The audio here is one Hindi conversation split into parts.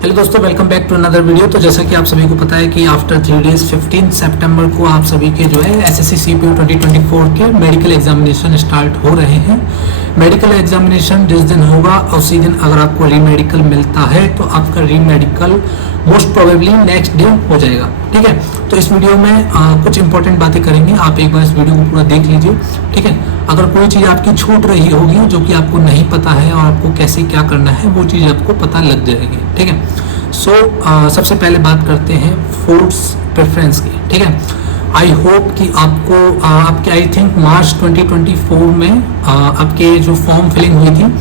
हेलो दोस्तों, welcome back to another video. तो जैसा कि आप सभी को पता है कि आफ्टर 3 डेज 15 सितंबर को आप सभी के जो है एसएससी सीपीयू 2024 के मेडिकल एग्जामिनेशन स्टार्ट हो रहे हैं। मेडिकल एग्जामिनेशन जिस दिन होगा उसी दिन अगर आपको री मेडिकल मिलता है तो आपका री medical most probably next day हो जाएगा। ठीक है, तो इस वीडियो में कुछ इंपॉर्टेंट बातें करेंगे। आप एक बार इस वीडियो को पूरा देख लीजिए। ठीक है, अगर कोई चीज़ आपकी छूट रही होगी जो कि आपको नहीं पता है और आपको कैसे क्या करना है वो चीज़ आपको पता लग जाएगी। ठीक है, सबसे पहले बात करते हैं फोर्स प्रेफरेंस की। ठीक है, आई होप कि आपको आपके आई थिंक मार्च 2024 में आपके जो फॉर्म फिलिंग हुई थी,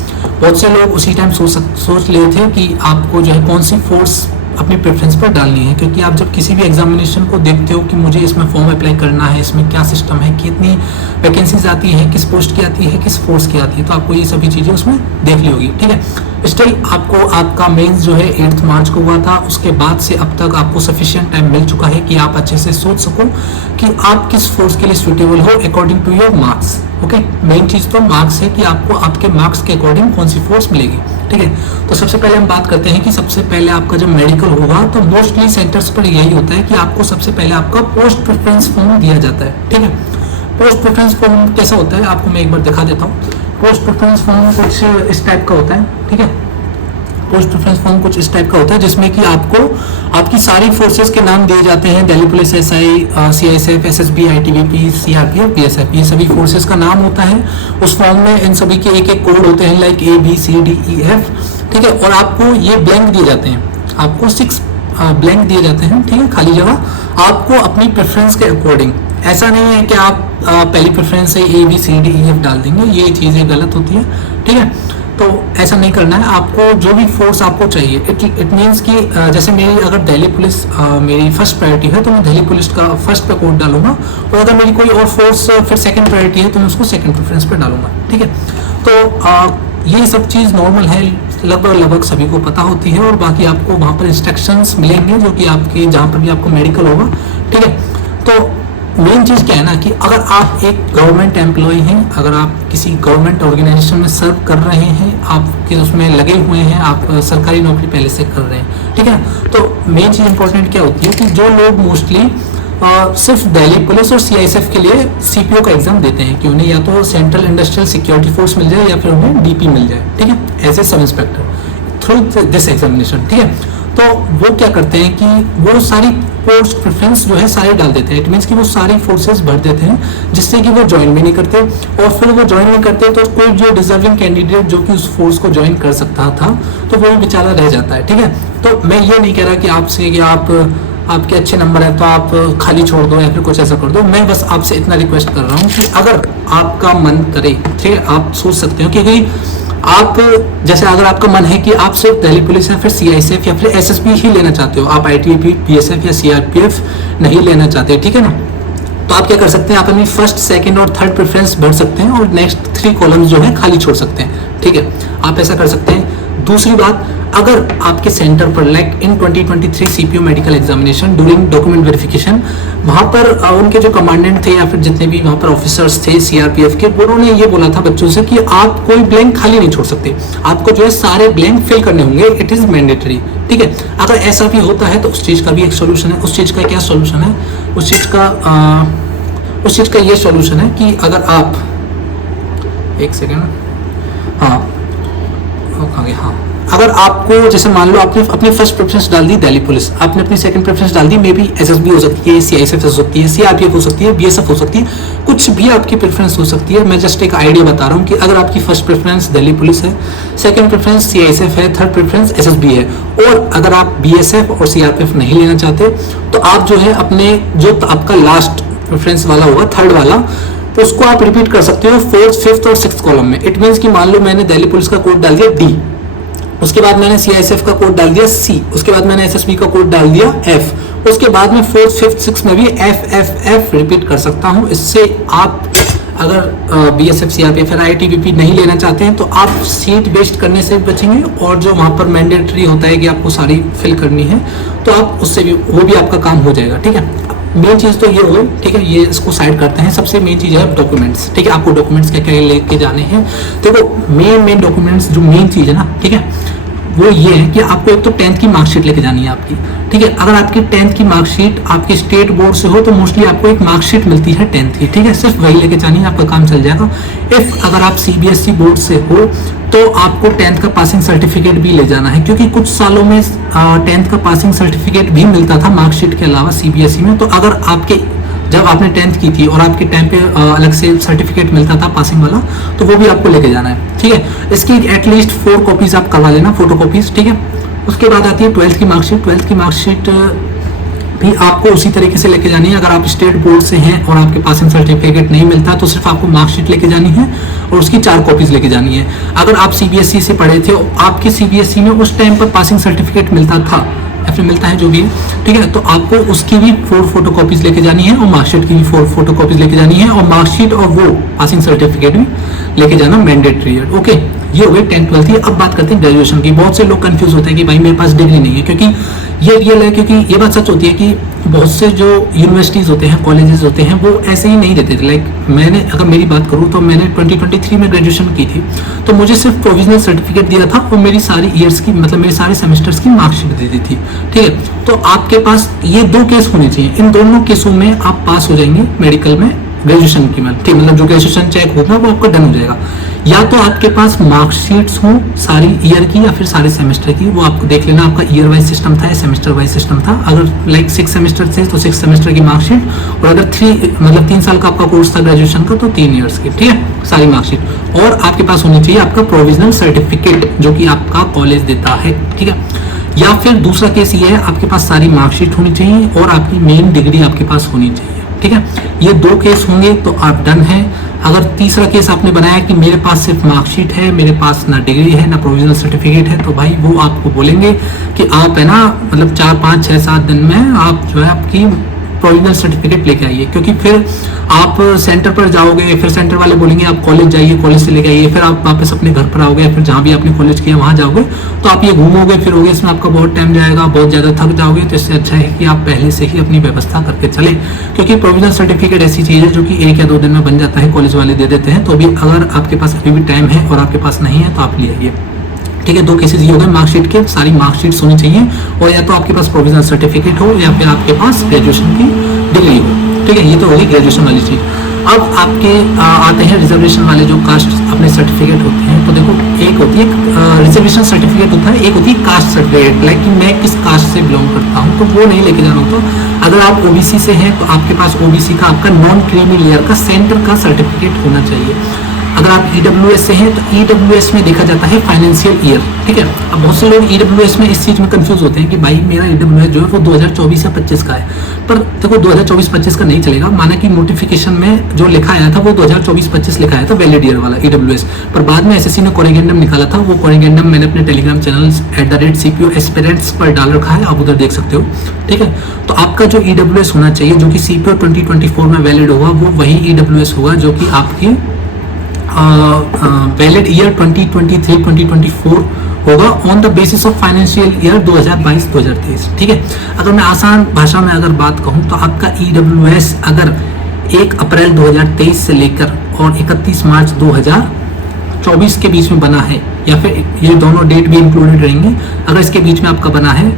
बहुत से लोग उसी टाइम सोच लिए थे कि आपको जो है कौन सी फोर्स अपनी प्रेफरेंस पर डालनी है। क्योंकि आप जब किसी भी एग्जामिनेशन को देखते हो कि मुझे इसमें फॉर्म अप्लाई करना है, इसमें क्या सिस्टम है, कितनी वैकेंसीज आती है, किस पोस्ट की आती है, किस फोर्स की आती है, तो आपको ये सभी चीज़ें उसमें देख ली होगी। ठीक है, स्टिल आपको आपका मेंस जो है 8 मार्च को हुआ था, उसके बाद से अब तक आपको सफिशिएंट टाइम मिल चुका है कि आप अच्छे से सोच सको कि आप किस फोर्स के लिए सुटेबल हो according to your marks. Okay, main चीज़ तो मार्क्स है कि आपको आपके मार्क्स के अकॉर्डिंग कौन सी फोर्स मिलेगी। ठीक है, तो सबसे पहले हम बात करते हैं कि सबसे पहले आपका जब मेडिकल होगा तो मोस्टली सेंटर्स पर यही होता है कि आपको सबसे पहले आपका पोस्ट प्रेफरेंस फॉर्म दिया जाता है। ठीक है, पोस्ट प्रेफरेंस फॉर्म कैसा होता है आपको मैं एक बार दिखा देता हूँ। पोस्ट प्रेफरेंस फॉर्म कुछ इस टाइप का होता है। ठीक है, पोस्ट प्रेफरेंस फॉर्म कुछ इस टाइप का होता है जिसमें कि आपको आपकी सारी फोर्सेस के नाम दिए जाते हैं। Delhi police, SI, CISF, SSB, ITBP, CRPF, BSF, ये सभी फोर्सेस का नाम होता है। उस फॉर्म में इन सभी के एक एक कोड होते हैं, लाइक ABCDEF। ठीक है, और आपको ये ब्लैंक दिए जाते हैं, आपको 6 ब्लैंक दिए जाते हैं। ठीक है, खाली जगह आपको अपनी प्रेफरेंस के अकॉर्डिंग। ऐसा नहीं है कि आप पहली प्रेफरेंस से ABCDEF डाल देंगे, ये चीज़ें गलत होती है। ठीक है, तो ऐसा नहीं करना है। आपको जो भी फोर्स आपको चाहिए, इट मीन्स कि जैसे मेरी अगर दिल्ली पुलिस मेरी फर्स्ट प्रायोरिटी है तो मैं दिल्ली पुलिस का फर्स्ट पे कोड डालूंगा, और अगर मेरी कोई और फोर्स फिर सेकंड प्रायोरिटी है तो मैं उसको सेकंड प्रेफरेंस पे डालूंगा। ठीक है, तो ये सब चीज़ नॉर्मल है, लगभग सभी को पता होती है। और बाकी आपको वहाँ पर इंस्ट्रक्शंस मिलेंगे जो कि आपके जहाँ पर भी आपको मेडिकल होगा। ठीक है, तो मेन चीज़ क्या है ना कि अगर आप एक गवर्नमेंट एम्प्लॉय हैं, अगर आप किसी गवर्नमेंट ऑर्गेनाइजेशन में सर्व कर रहे हैं, आपके उसमें लगे हुए हैं, आप सरकारी नौकरी पहले से कर रहे हैं। ठीक है, तो मेन चीज़ इंपॉर्टेंट क्या होती है कि जो लोग मोस्टली सिर्फ दिल्ली पुलिस और सीआईएसएफ के लिए सीपीओ का एग्जाम देते हैं कि उन्हें या तो सेंट्रल इंडस्ट्रियल सिक्योरिटी फोर्स मिल जाए या फिर उन्हें डीपी मिल जाए। ठीक है, as a sub inspector through this examination. ठीक है, तो वो क्या करते हैं कि वो सारी पोस्ट प्रेफरेंस जो है सारे डाल देते हैं। इट मीन्स कि वो सारी फोर्सेस भर देते हैं, जिससे कि वो ज्वाइन भी नहीं करते, और फिर वो ज्वाइन नहीं करते तो कोई जो डिजर्विंग कैंडिडेट जो कि उस फोर्स को ज्वाइन कर सकता था तो वो भी बेचारा रह जाता है। ठीक है, तो मैं ये नहीं कह रहा कि आपसे कि आपके अच्छे नंबर है तो आप खाली छोड़ दो या फिर कुछ ऐसा कर दो। मैं बस आपसे इतना रिक्वेस्ट कर रहा हूँ कि अगर आपका मन करे, ठीक है, आप सोच सकते हो कि आप जैसे अगर आपका मन है कि आप सिर्फ दिल्ली पुलिस या फिर सीआईएसएफ या फिर एसएसबी ही लेना चाहते हो, आप आईटीबीपी, बीएसएफ या सीआरपीएफ नहीं लेना चाहते, ठीक है ना, तो आप क्या कर सकते हैं, आप अपनी फर्स्ट, सेकंड और थर्ड प्रेफरेंस भर सकते हैं और नेक्स्ट 3 कॉलम्स जो है खाली छोड़ सकते हैं। ठीक है, आप ऐसा कर सकते हैं। दूसरी बात, अगर आपके सेंटर पर like in 2023 CPU medical examination during document verification, वहाँ पर उनके जो कमांडेंट थे या फिर जितने भी वहाँ पर ऑफिसर्स थे सीआरपीएफ के, उन्होंने ये बोला था बच्चों से कि आप कोई ब्लैंक खाली नहीं छोड़ सकते, आपको जो है सारे ब्लैंक फिल करने होंगे, इट इज़ मैंडेटरी। ठीक है, अगर ऐसा भी होता है तो उस चीज़ का भी एक सोल्यूशन है। उस चीज़ का क्या सोल्यूशन है? उस चीज़ का ये सोल्यूशन है कि अगर आप एक सेकेंड, हाँ, अगर आपको जैसे मान लो आपने अपनी फर्स्ट प्रेफरेंस डाल दी दिल्ली पुलिस, आपने अपनी सेकंड प्रेफरेंस डाल दी मे बी एसएसबी हो सकती है, सीआईएसएफ हो सकती है, सीआरपीएफ हो सकती है, बीएसएफ हो सकती है, कुछ भी आपकी प्रेफरेंस हो सकती है। मैं जस्ट एक आइडिया बता रहा हूँ कि अगर आपकी फर्स्ट प्रेफरेंस दिल्ली पुलिस है, सेकंड प्रेफरेंस सीआईएसएफ है, थर्ड प्रेफरेंस एसएसबी है, और अगर आप बीएसएफ और सीआरपीएफ नहीं लेना चाहते तो आप जो है अपने जो आपका लास्ट प्रेफरेंस वाला होगा, थर्ड वाला, तो उसको आप रिपीट कर सकते हो 4th, 5th और 6th कॉलम में। इट मीन्स कि मान लो मैंने दिल्ली पुलिस का कोड डाल दिया D, उसके बाद मैंने सीआईएसएफ का कोड डाल दिया C, उसके बाद मैंने एसएसबी का कोड डाल दिया F, उसके बाद में 4th, 5th, 6th में भी F रिपीट कर सकता हूँ। इससे आप अगर बीएसएफ, सीआरपीएफ या आईटीबीपी नहीं लेना चाहते हैं तो आप सीट वेस्ट करने से बचेंगे, और जो वहाँ पर मैंडेटरी होता है कि आपको सारी फिल करनी है तो आप उससे भी वो भी आपका काम हो जाएगा। ठीक है, मेन चीज़ तो ये हो गई। ठीक है, ये इसको साइड करते हैं। सबसे मेन चीज़ है डॉक्यूमेंट्स। ठीक है, आपको डॉक्यूमेंट्स क्या क्या लेके जाने हैं। देखो मेन डॉक्यूमेंट्स जो मेन चीज़ है ना, ठीक है, वो ये है कि आपको एक तो 10th की मार्कशीट लेके जानी है आपकी, ठीक है। अगर आपकी 10th की मार्कशीट आपके स्टेट बोर्ड से हो तो मोस्टली आपको एक मार्कशीट मिलती है 10th की, ठीक है, सिर्फ वही लेके जानी है, आपका काम चल जाएगा। इफ अगर आप सीबीएसई बोर्ड से हो तो आपको 10th का पासिंग सर्टिफिकेट भी ले जाना है, क्योंकि कुछ सालों में 10th का पासिंग सर्टिफिकेट भी मिलता था मार्कशीट के अलावा सीबीएसई में। तो अगर आपके जब आपने 10th की थी और आपके टाइम पे अलग से सर्टिफिकेट मिलता था पासिंग वाला, तो वो भी आपको लेके जाना है, ठीक है। इसकी एटलीस्ट 4 कॉपीज आप करवा लेना, फोटो कॉपीज, ठीक है। उसके बाद आती है 12th की मार्कशीट। 12th की मार्कशीट भी आपको उसी तरीके से लेके जानी है। अगर आप स्टेट बोर्ड से हैं और आपके पासिंग सर्टिफिकेट नहीं मिलता तो सिर्फ आपको मार्कशीट लेके जानी है और उसकी 4 कॉपीज लेके जानी है। अगर आप सीबीएसई से पढ़े थे और आपके सीबीएसई में उस टाइम पर पासिंग सर्टिफिकेट मिलता था या फिर मिलता है जो भी है, ठीक है, तो आपको उसकी भी 4 फोटो कॉपीज लेके जानी है और मार्कशीट की भी 4 फोटो कॉपीज लेके जानी है और मार्कशीट और वो पासिंग सर्टिफिकेट भी लेके जाना मैंडेटरी है। ओके, ये हो गई 10th 12th की। अब बात करते हैं ग्रेजुएशन की। बहुत से लोग कंफ्यूज होते हैं कि भाई मेरे पास डिग्री नहीं है, क्योंकि ये रियल है, क्योंकि ये बात सच होती है कि बहुत से जो यूनिवर्सिटीज़ होते हैं, कॉलेजेस होते हैं, वो ऐसे ही नहीं देते थे। लाइक मैंने अगर मेरी बात करूँ तो मैंने 2023 में ग्रेजुएशन की थी, तो मुझे सिर्फ प्रोविजनल सर्टिफिकेट दिया था और मेरी सारी ईयर्स की, मतलब मेरे सारे सेमेस्टर्स की मार्कशीट दे दी थी, ठीक है। तो आपके पास ये 2 केस होने चाहिए, इन दोनों केसों में आप पास हो जाएंगे मेडिकल में ग्रेजुएशन की, मतलब जो ग्रेजुएशन चेक होगा वो आपका डन हो जाएगा। या तो आपके पास मार्कशीट्स हो सारी ईयर की या फिर सारे सेमेस्टर की, वो आपको देख लेना आपका ईयर वाइज सिस्टम था या सेमेस्टर वाइज सिस्टम था। अगर लाइक 6 सेमेस्टर थे तो 6 सेमेस्टर की मार्कशीट, और अगर 3 साल का आपका कोर्स था ग्रेजुएशन का तो 3 ईयर्स की, ठीक है, सारी मार्कशीट। और आपके पास होनी चाहिए आपका प्रोविजनल सर्टिफिकेट जो कि आपका कॉलेज देता है, ठीक है। या फिर दूसरा केस ये है, आपके पास सारी मार्कशीट होनी चाहिए और आपकी मेन डिग्री आपके पास होनी चाहिए, ठीक है। ये 2 केस होंगे तो आप डन है। अगर तीसरा केस आपने बनाया कि मेरे पास सिर्फ मार्कशीट है, मेरे पास ना डिग्री है ना प्रोविजनल सर्टिफिकेट है, तो भाई वो आपको बोलेंगे कि आप है ना, मतलब 4, 5, 6, 7 दिन में आप जो है आपकी प्रोविजनल सर्टिफिकेट लेके आइए, क्योंकि फिर आप सेंटर पर जाओगे, फिर सेंटर वाले बोलेंगे आप कॉलेज जाइए, कॉलेज से लेके आइए, फिर आप वापस अपने घर पर आओगे, फिर जहाँ भी आपने कॉलेज किया वहाँ जाओगे, तो आप ये घूमोगे फिरोगे, इसमें आपका बहुत टाइम जाएगा, बहुत ज़्यादा थक जाओगे। तो इससे अच्छा है कि आप पहले से ही अपनी व्यवस्था करके चले, क्योंकि प्रोविजनल सर्टिफिकेट ऐसी चीज़ है जो कि 1 या 2 दिन में बन जाता है, कॉलेज वाले दे देते हैं। तो अभी अगर आपके पास अभी भी टाइम है और आपके पास नहीं है तो आप ले आइए, ठीक है। 2 केसेस ये हो गए मार्कशीट के, सारी मार्कशीट्स होनी चाहिए, और या तो आपके पास प्रोविजनल सर्टिफिकेट हो या फिर आपके पास ग्रेजुएशन की डिग्री हो, ठीक है। ये तो होगी ग्रेजुएशन वाली चीज़। अब आपके आते हैं रिजर्वेशन वाले जो कास्ट अपने सर्टिफिकेट होते हैं। तो देखो, एक होती है रिजर्वेशन सर्टिफिकेट होता है, एक होती है कास्ट सर्टिफिकेट, लाइक कि मैं किस कास्ट से बिलोंग करता हूँ, तो वो नहीं लेके जाना होता। अगर आप ओबीसी से हैं तो आपके पास ओबीसी का आपका नॉन क्रीमी लेयर का सेंटर का सर्टिफिकेट होना चाहिए। अगर आप ईडब्ल्यूएस से हैं तो ईडब्ल्यूएस में देखा जाता है फाइनेंशियल ईयर, ठीक है। अब बहुत से लोग ईडब्ल्यूएस में इस चीज़ में कंफ्यूज होते हैं कि भाई मेरा ईडब्ल्यूएस जो है वो 2024 या 25 का है, पर देखो 2024-25 का नहीं चलेगा। माना कि नोटिफिकेशन में जो लिखा आया था वो 2024-25 लिखा आया था वैलिड ईयर वाला ईडब्ल्यूएस, पर बाद में एसएससी ने कोरिगेंडम निकाला था। वो कोरिगेंडम मैंने अपने टेलीग्राम चैनल @CPO एस्पिरेंट्स पर डाल रखा है, आप उधर देख सकते हो, ठीक है। तो आपका जो ईडब्ल्यूएस होना चाहिए जो कि CPO 2024 में वैलिड होगा, वो वही ईडब्ल्यूएस होगा जो कि आपकी वैलिड ईयर 2023-2024 होगा on the basis of financial year 2022-2023, ठीक है। अगर मैं आसान भाषा में अगर बात कहूँ तो आपका ईडब्ल्यूएस अगर 1 अप्रैल 2023 से लेकर और 31 मार्च 2024 के बीच में बना है, या फिर ये दोनों डेट भी इंक्लूडेड रहेंगे, अगर इसके बीच में आपका बना है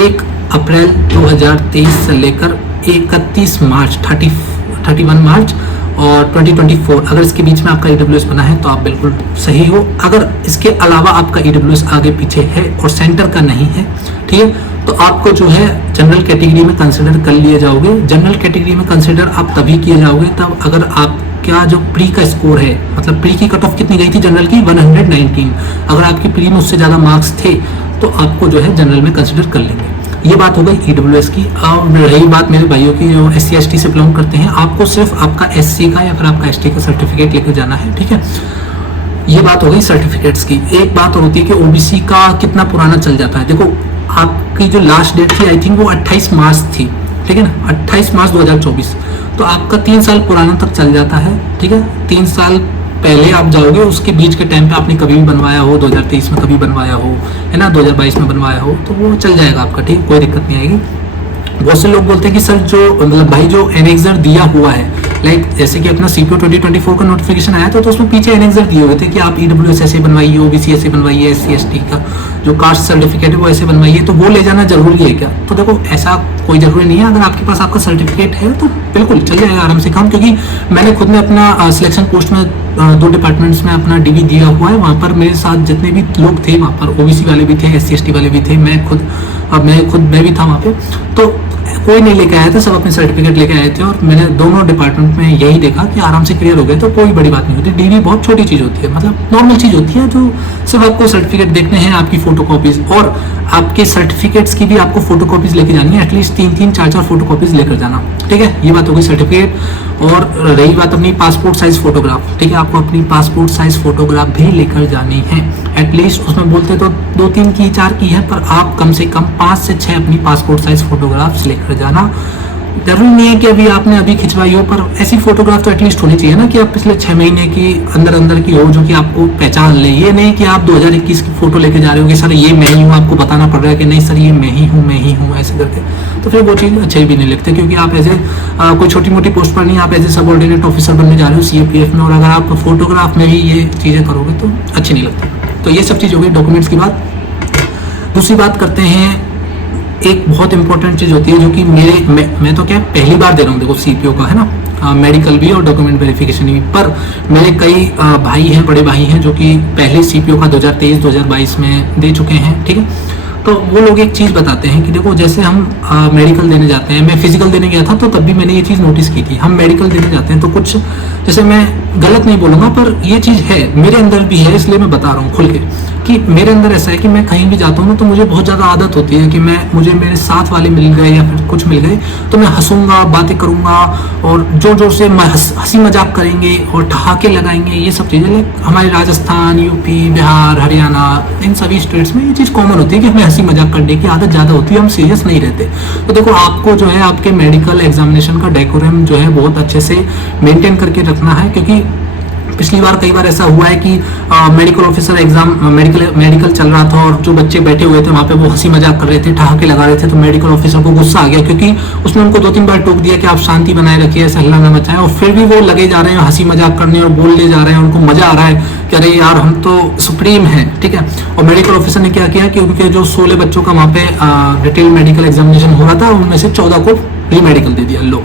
1 अप्रैल 2023 से लेकर 31 मार्च 31 मार्च और 2024, अगर इसके बीच में आपका ईडब्ल्यूएस बना है तो आप बिल्कुल सही हो। अगर इसके अलावा आपका ईडब्ल्यूएस आगे पीछे है और सेंटर का नहीं है, ठीक है, तो आपको जो है जनरल कैटेगरी में कंसिडर कर लिए जाओगे। जनरल कैटेगरी में कंसिडर आप तभी किए जाओगे तब अगर आपका जो प्री का स्कोर है, मतलब प्री की कट ऑफ कितनी गई थी जनरल की 119, अगर आपकी प्री में उससे ज़्यादा मार्क्स थे तो आपको जो है जनरल में कंसिडर कर लेंगे। ये बात हो गई ईडब्ल्यूएस की। अब रही बात मेरे भाइयों की जो SC/ST से बिलोंग करते हैं, आपको सिर्फ आपका SC का या फिर आपका ST का सर्टिफिकेट लेकर जाना है, ठीक है। ये बात हो गई सर्टिफिकेट्स की। एक बात और होती है कि OBC का कितना पुराना चल जाता है। देखो आपकी जो लास्ट डेट थी आई थिंक वो 28 मार्च थी, ठीक है ना, 28 मार्च 2024, तो आपका 3 साल पुराना तक चल जाता है, ठीक है। 3 साल पहले आप जाओगे, उसके बीच के टाइम पे आपने कभी भी बनवाया हो, 2023 में कभी बनवाया हो, है ना, 2022 में बनवाया हो, तो वो चल जाएगा आपका, ठीक, कोई दिक्कत नहीं आएगी। बहुत से लोग बोलते हैं कि सर जो मतलब भाई जो एनेक्सर दिया हुआ है लाइक जैसे कि अपना CPO 2024 का नोटिफिकेशन आया था, तो उसमें पीछे एनेक्सर दिए हुए थे कि आप EWS ऐसे बनवाइए, OBC ऐसे बनवाइए, SC/ST का जो कास्ट सर्टिफिकेट है वो ऐसे बनवाइए, तो वो ले जाना जरूरी है क्या? तो देखो ऐसा कोई जरूरी नहीं है। अगर आपके पास आपका सर्टिफिकेट है तो बिल्कुल चल जाएगा आराम से काम, क्योंकि मैंने खुद में अपना सिलेक्शन पोस्ट में 2 डिपार्टमेंट्स में अपना DV दिया हुआ है। वहाँ पर मेरे साथ जितने भी लोग थे, वहाँ पर OBC वाले भी थे, SC/ST वाले भी थे, मैं भी था वहाँ पे। तो कोई नहीं लेके आया था, सब अपने सर्टिफिकेट लेके आए थे, और मैंने दोनों डिपार्टमेंट में यही देखा कि आराम से क्लियर हो गए, तो कोई बड़ी बात नहीं होती। DV बहुत छोटी चीज़ होती है, मतलब नॉर्मल चीज़ होती है, जो सिर्फ आपको सर्टिफिकेट देखने हैं, आपकी फोटोकॉपीज, और आपके सर्टिफिकेट्स की भी आपको फोटोकॉपीज लेके जानी है, एटलीस्ट 3-3, 4-4 फोटोकॉपीज लेकर जाना, ठीक है। ये बात हो गई सर्टिफिकेट। और रही बात अपनी पासपोर्ट साइज फोटोग्राफ, ठीक है, आपको अपनी पासपोर्ट साइज फोटोग्राफ भी लेकर जानी है। एटलीस्ट उसमें बोलते तो 2-3 की 4 की है, पर आप कम से कम 5 से 6 अपनी पासपोर्ट साइज फोटोग्राफ्स लेकर जाना। जरूरी नहीं है कि अभी खिंचवाई हो, पर ऐसी फोटोग्राफ तो एटलीस्ट होनी चाहिए ना कि आप पिछले 6 महीने की अंदर की हो, जो कि आपको पहचान ले। ये नहीं कि आप 2021 की फोटो लेके जा रहे हो कि सर ये मैं ही हूँ, आपको बताना पड़ रहा है कि नहीं सर ये मैं ही हूँ ऐसे करके, तो फिर वो चीज़ अच्छे भी नहीं लगते, क्योंकि आप एज ए कोई छोटी मोटी पोस्ट पर नहीं, आप एज ए सबऑर्डिनेट ऑफिसर बनने जा रहे हो CAPF में, और अगर आप फोटोग्राफ में भी ये चीज़ें करोगे तो अच्छी नहीं लगती। तो ये सब चीज़ हो गई डॉक्यूमेंट्स की बात। दूसरी बात करते हैं, एक बहुत इंपॉर्टेंट चीज़ होती है जो कि मैं तो क्या पहली बार दे रहा हूँ, देखो CPO का है ना, मेडिकल भी और डॉक्यूमेंट वेरिफिकेशन भी, पर मेरे कई भाई हैं, बड़े भाई हैं, जो कि पहले CPO का 2023-2022 में दे चुके हैं, ठीक है। तो वो लोग एक चीज़ बताते हैं कि देखो जैसे हम मेडिकल देने जाते हैं, मैं फिजिकल देने गया था तो तब भी मैंने ये चीज़ नोटिस की थी, हम मेडिकल देने जाते हैं तो कुछ, जैसे मैं गलत नहीं बोलूँगा, पर ये चीज़ है मेरे अंदर भी है, इसलिए मैं बता रहा हूँ खुल के, कि मेरे अंदर ऐसा है कि मैं कहीं भी जाता हूँ तो मुझे बहुत ज़्यादा आदत होती है कि मुझे मेरे साथ वाले मिल गए या फिर कुछ मिल गए तो मैं हंसूंगा, बातें करूँगा, और जोर जोर से हंसी मजाक करेंगे और ठहाके लगाएंगे। ये सब चीज़ें लाइक हमारे राजस्थान, UP, बिहार, हरियाणा, इन सभी स्टेट्स में ये चीज़ कॉमन होती है कि हमें हंसी मजाक करने की आदत ज़्यादा होती है, हम सीरियस नहीं रहते। तो देखो आपको जो है आपके मेडिकल एग्जामिनेशन का डेकोरम जो है बहुत अच्छे से मेंटेन करके रखना है, क्योंकि पिछली बार कई बार ऐसा हुआ है कि मेडिकल ऑफिसर एग्जाम मेडिकल चल रहा था, और जो बच्चे बैठे हुए थे वहाँ पे वो हंसी मजाक कर रहे थे, ठहाके लगा रहे थे, तो मेडिकल ऑफिसर को गुस्सा आ गया, क्योंकि उसने उनको 2-3 बार टोक दिया कि आप शांति बनाए रखिए, ऐसा हल्ला ना मचाएं, और फिर भी वो लगे जा रहे हैं हंसी मजाक करने और बोलने जा रहे हैं, उनको मजा आ रहा है कि अरे यार हम तो सुप्रीम हैं, ठीक है। और मेडिकल ऑफिसर ने क्या किया कि उनके जो 16 बच्चों का वहाँ पे डिटेल मेडिकल एग्जामिनेशन हो रहा था, उनमें से 14 को री मेडिकल दे दिया। लो,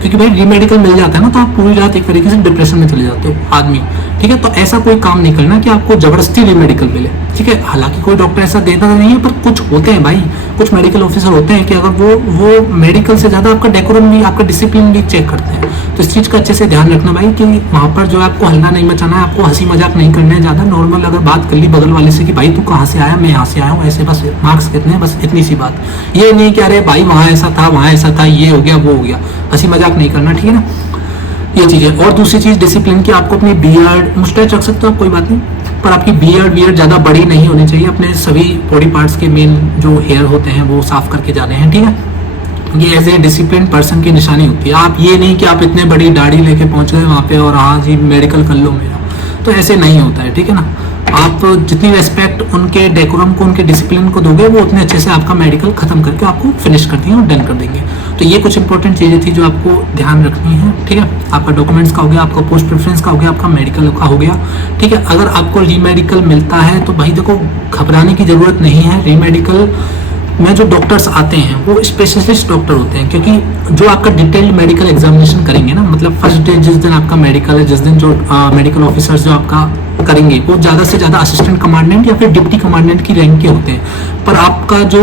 क्योंकि भाई री मेडिकल मिल जाता है ना तो आप पूरी रात एक तरीके से डिप्रेशन में चले जाते हो आदमी, ठीक है। तो ऐसा कोई काम नहीं करना कि आपको जबरदस्ती री मेडिकल मिले, ठीक है। हालांकि कोई डॉक्टर ऐसा देता नहीं है, पर कुछ होते हैं भाई, कुछ मेडिकल ऑफिसर होते हैं कि अगर वो मेडिकल से ज़्यादा आपका डेकोरम भी, आपका डिसिप्लिन भी चेक करते हैं। तो इस चीज़ का अच्छे से ध्यान रखना भाई कि वहाँ पर जो है आपको हल्ला नहीं मचाना है, आपको हंसी मजाक नहीं करना है ज़्यादा। नॉर्मल अगर बात कर ली बगल वाले से कि भाई तू कहाँ से आया, मैं यहाँ से आया हूँ, ऐसे बस मार्क्स कितने हैं, बस इतनी सी बात। ये नहीं कि अरे भाई वहाँ ऐसा था, वहाँ ऐसा था, ये हो गया वो हो गया, हंसी मजाक नहीं करना, ठीक है ना। ये चीज़ है। और दूसरी चीज़ डिसिप्लिन की, आपको अपनी बियर्ड मुस्टैच रख सकते हो आप, कोई बात नहीं, पर आपकी बियर्ड ज़्यादा बड़ी नहीं होनी चाहिए। अपने सभी बॉडी पार्ट्स के मेन जो हेयर होते हैं वो साफ करके जाने हैं, ठीक है। ये एज ए डिसिप्लिन पर्सन की निशानी होती है। आप ये नहीं कि आप इतने बड़ी दाढ़ी लेके पहुंच गए वहाँ पे और हाँ जी मेडिकल कर लो मेरा, तो ऐसे नहीं होता है, ठीक है ना। आप जितनी रेस्पेक्ट उनके डेकोरम को, उनके डिसिप्लिन को दोगे, वो उतने अच्छे से आपका मेडिकल खत्म करके आपको फिनिश कर देंगे और डन कर देंगे। तो ये कुछ इंपॉर्टेंट चीज़ें थी जो आपको ध्यान रखनी है, ठीक है। आपका डॉक्यूमेंट्स का हो गया, आपका पोस्ट प्रेफरेंस का हो गया, आपका मेडिकल का हो गया, ठीक है। अगर आपको री मेडिकल मिलता है तो भाई देखो घबराने की ज़रूरत नहीं है। री मेडिकल में जो डॉक्टर्स आते हैं वो स्पेशलिस्ट डॉक्टर होते हैं, क्योंकि जो आपका डिटेल्ड मेडिकल एग्जामिनेशन करेंगे ना, मतलब फर्स्ट डे जिस दिन आपका मेडिकल है, जिस दिन जो मेडिकल ऑफिसर्स जो आपका करेंगे वो ज़्यादा से ज़्यादा असिस्टेंट कमांडेंट या फिर डिप्टी कमांडेंट की रैंक के होते हैं। पर आपका जो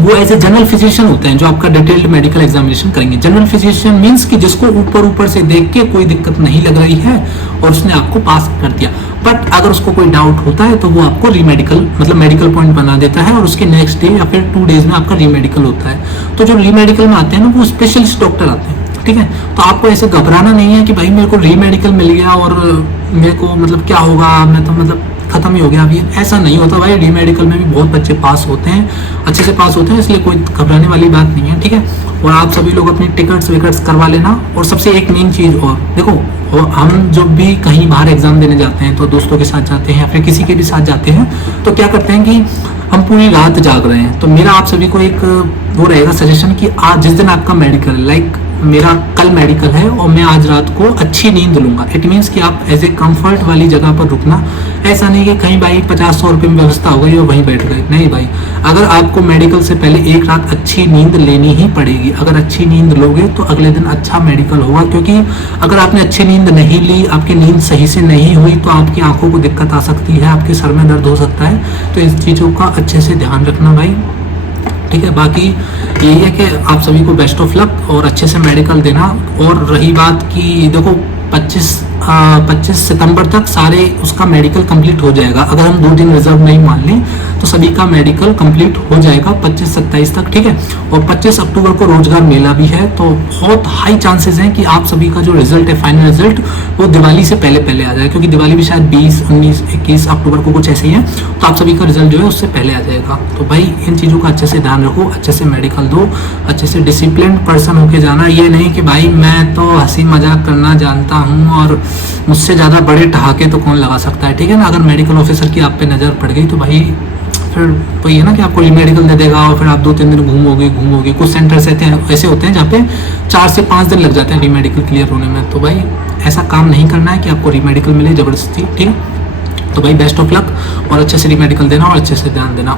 वो एज ए जनरल फिजिशियन होते हैं जो आपका डिटेल्ड मेडिकल एग्जामिनेशन करेंगे। जनरल फिजिशियन मींस कि जिसको ऊपर से देख के कोई दिक्कत नहीं लग रही है और उसने आपको पास कर दिया, बट अगर उसको कोई डाउट होता है तो वो आपको रीमेडिकल मतलब मेडिकल पॉइंट बना देता है और उसके नेक्स्ट डे या फिर 2 डेज में आपका रीमेडिकल होता है। तो जो रीमेडिकल में आते हैं ना वो स्पेशलिस्ट डॉक्टर आते हैं, ठीक है। तो आपको ऐसे घबराना नहीं है कि भाई मेरे को रीमेडिकल मिल गया और मेरे को मतलब क्या होगा, मैं तो मतलब खत्म ही हो गया अभी, ऐसा नहीं होता भाई। डी मेडिकल में भी बहुत बच्चे पास होते हैं, अच्छे से पास होते हैं, इसलिए कोई घबराने वाली बात नहीं है, ठीक है। और आप सभी लोग अपनी टिकट्स विकट्स करवा लेना। और सबसे एक मेन चीज़ और देखो, और हम जब भी कहीं बाहर एग्जाम देने जाते हैं तो दोस्तों के साथ जाते हैं या फिर किसी के भी साथ जाते हैं तो क्या करते हैं कि हम पूरी रात जाग रहे हैं। तो मेरा आप सभी को एक वो रहेगा सजेशन कि आज जिस दिन आपका मेडिकल, लाइक मेरा कल मेडिकल है और मैं आज रात को अच्छी नींद लूंगा। इट मीन्स कि आप एज ए कंफर्ट वाली जगह पर रुकना, ऐसा नहीं कि कहीं भाई 50-100 रुपये में व्यवस्था हो गई और वहीं बैठ गए। नहीं भाई, अगर आपको मेडिकल से पहले एक रात अच्छी नींद लेनी ही पड़ेगी। अगर अच्छी नींद लोगे तो अगले दिन अच्छा मेडिकल होगा, क्योंकि अगर आपने अच्छी नींद नहीं ली, आपकी नींद सही से नहीं हुई, तो आपकी आंखों को दिक्कत आ सकती है, आपके सर में दर्द हो सकता है। तो इन चीज़ों का अच्छे से ध्यान रखना भाई, ठीक है। बाकी यही है कि आप सभी को बेस्ट ऑफ लक और अच्छे से मेडिकल देना। और रही बात कि देखो 25 सितंबर तक सारे उसका मेडिकल कंप्लीट हो जाएगा। अगर हम 2 दिन रिजर्व नहीं मान लें तो सभी का मेडिकल कंप्लीट हो जाएगा 25-27 तक, ठीक है। और 25 अक्टूबर को रोजगार मेला भी है, तो बहुत हाई चांसेस हैं कि आप सभी का जो रिजल्ट है, फाइनल रिजल्ट, वो दिवाली से पहले पहले आ जाए, क्योंकि दिवाली भी शायद 20, 19, 21 अक्टूबर को कुछ ऐसे ही है। तो आप सभी का रिजल्ट जो है उससे पहले आ जाएगा। तो भाई इन चीज़ों का अच्छे से ध्यान रखो, अच्छे से मेडिकल दो, अच्छे से डिसिप्लिन पर्सन होके जाना। ये नहीं कि भाई मैं तो हंसी मजाक करना जानता हूँ और मुझसे ज़्यादा बड़े ठहाके तो कौन लगा सकता है, ठीक है ना। अगर मेडिकल ऑफिसर की आप पे नज़र पड़ गई तो भाई फिर तो ये ना कि आपको मेडिकल दे देगा और फिर आप 2-3 दिन घूमोगे। कुछ सेंटर्स ऐसे होते हैं जहाँ पे 4 से 5 दिन लग जाते हैं रीमेडिकल क्लियर होने में। तो भाई ऐसा काम नहीं करना है कि आपको रीमेडिकल मिले ज़बरदस्ती, ठीक है। तो भाई बेस्ट ऑफ लक और अच्छे से रीमेडिकल देना और अच्छे से ध्यान देना।